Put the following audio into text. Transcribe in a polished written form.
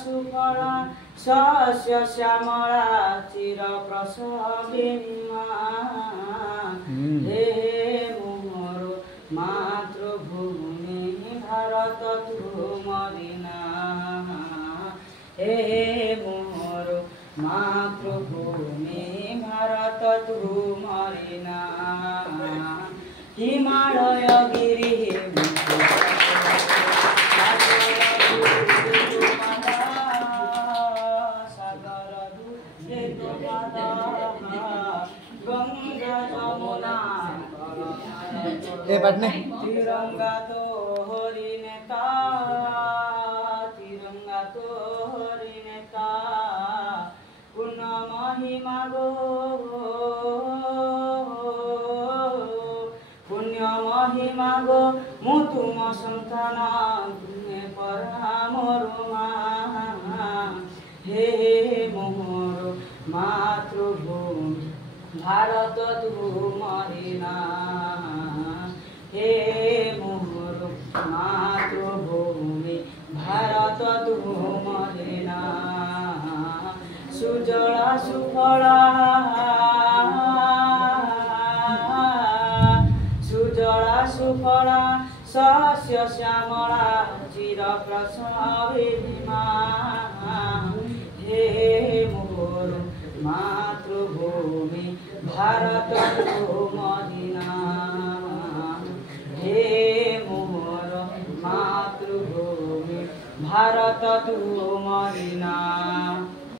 सुफला शस्य श्यामला चिर प्रसविनी हे मोरो मातृभूमि भारत तुमरिना हे मोरो मातृभूमि भारत तुमरिना हिमालय गिरि तिरंगा तो हरि नेता पुण्य महिमा गो मु तुम सन्तान तुम्हें परा मोरमा हे मोर मातृभूमि भारत तुमरिना हे मोर मातृभूमि भारत तुमरिना सुजला सुफला सुफला शस्य श्यामला चिर प्रसविनी हे मोर मातृभूमि भारत तुमरिना हे मोर मातृभूमि भारत तुमरिना।